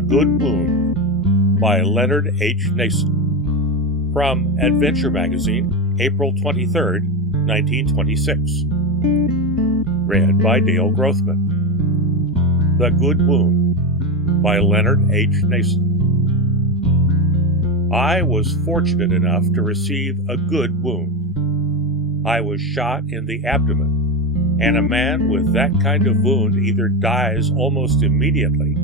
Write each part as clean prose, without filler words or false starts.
A Good Wound by Leonard H. Nason. From Adventure Magazine, April 23, 1926. Read by Dale Grothman. The Good Wound by Leonard H. Nason. I was fortunate enough to receive a good wound. I was shot in the abdomen, and a man with that kind of wound either dies almost immediately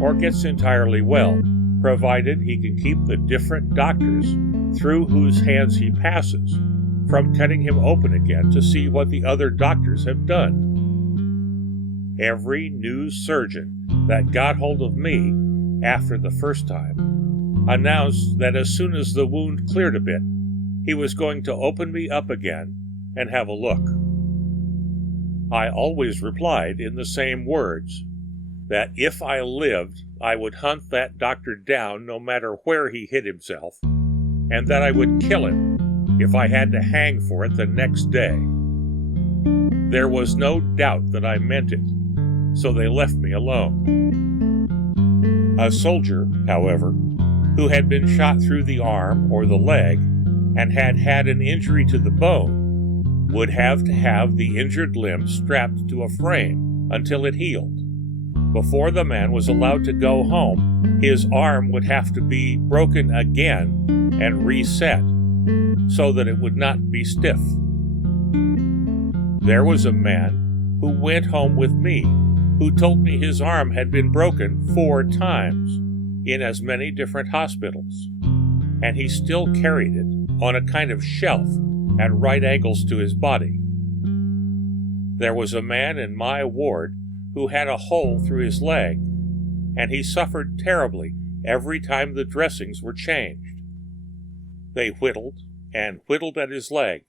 or gets entirely well, provided he can keep the different doctors through whose hands he passes from cutting him open again to see what the other doctors have done. Every new surgeon that got hold of me after the first time announced that as soon as the wound cleared a bit, he was going to open me up again and have a look. I always replied in the same words, that if I lived, I would hunt that doctor down no matter where he hid himself, and that I would kill him if I had to hang for it the next day. There was no doubt that I meant it, so they left me alone. A soldier, however, who had been shot through the arm or the leg and had had an injury to the bone would have to have the injured limb strapped to a frame until it healed. Before the man was allowed to go home, his arm would have to be broken again and reset so that it would not be stiff. There was a man who went home with me who told me his arm had been broken 4 times in as many different hospitals, and he still carried it on a kind of shelf at right angles to his body. There was a man in my ward who had a hole through his leg, and he suffered terribly every time the dressings were changed. They whittled and whittled at his leg,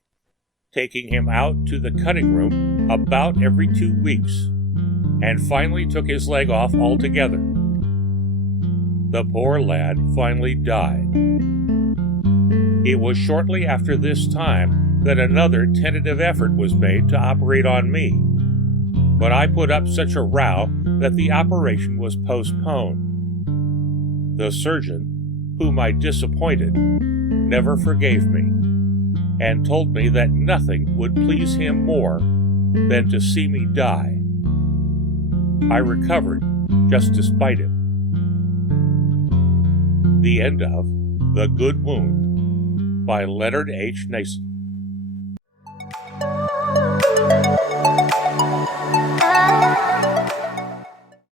taking him out to the cutting room about every 2 weeks, and finally took his leg off altogether. The poor lad finally died. It was shortly after this time that another tentative effort was made to operate on me, but I put up such a row that the operation was postponed. The surgeon, whom I disappointed, never forgave me, and told me that nothing would please him more than to see me die. I recovered just to spite him. The end of The Good Wound by Leonard H. Nason.